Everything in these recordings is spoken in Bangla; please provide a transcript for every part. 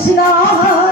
কৃষ্ণ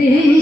কৃষ্ণ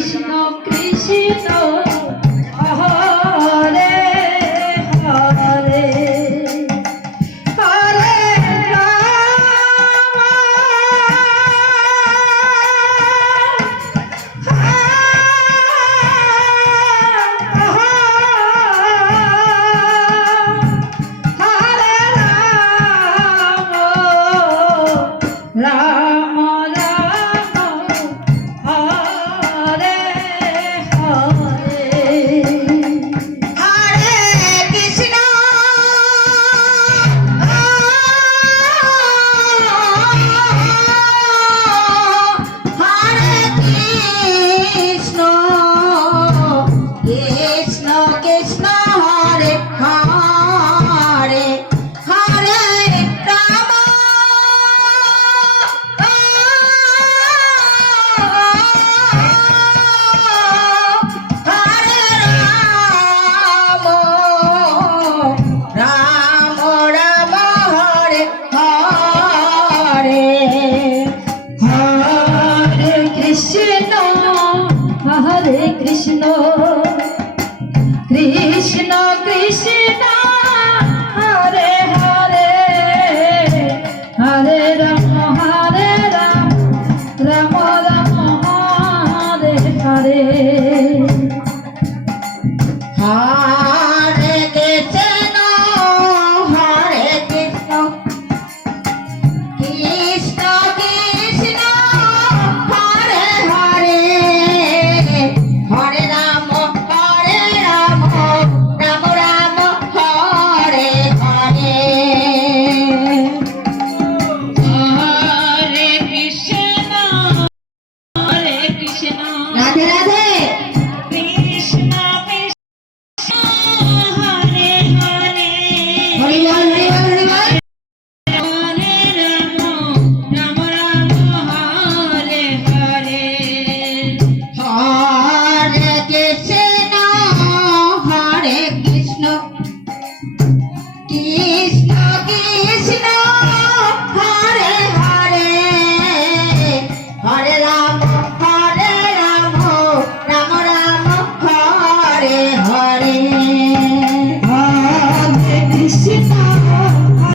রাম রাম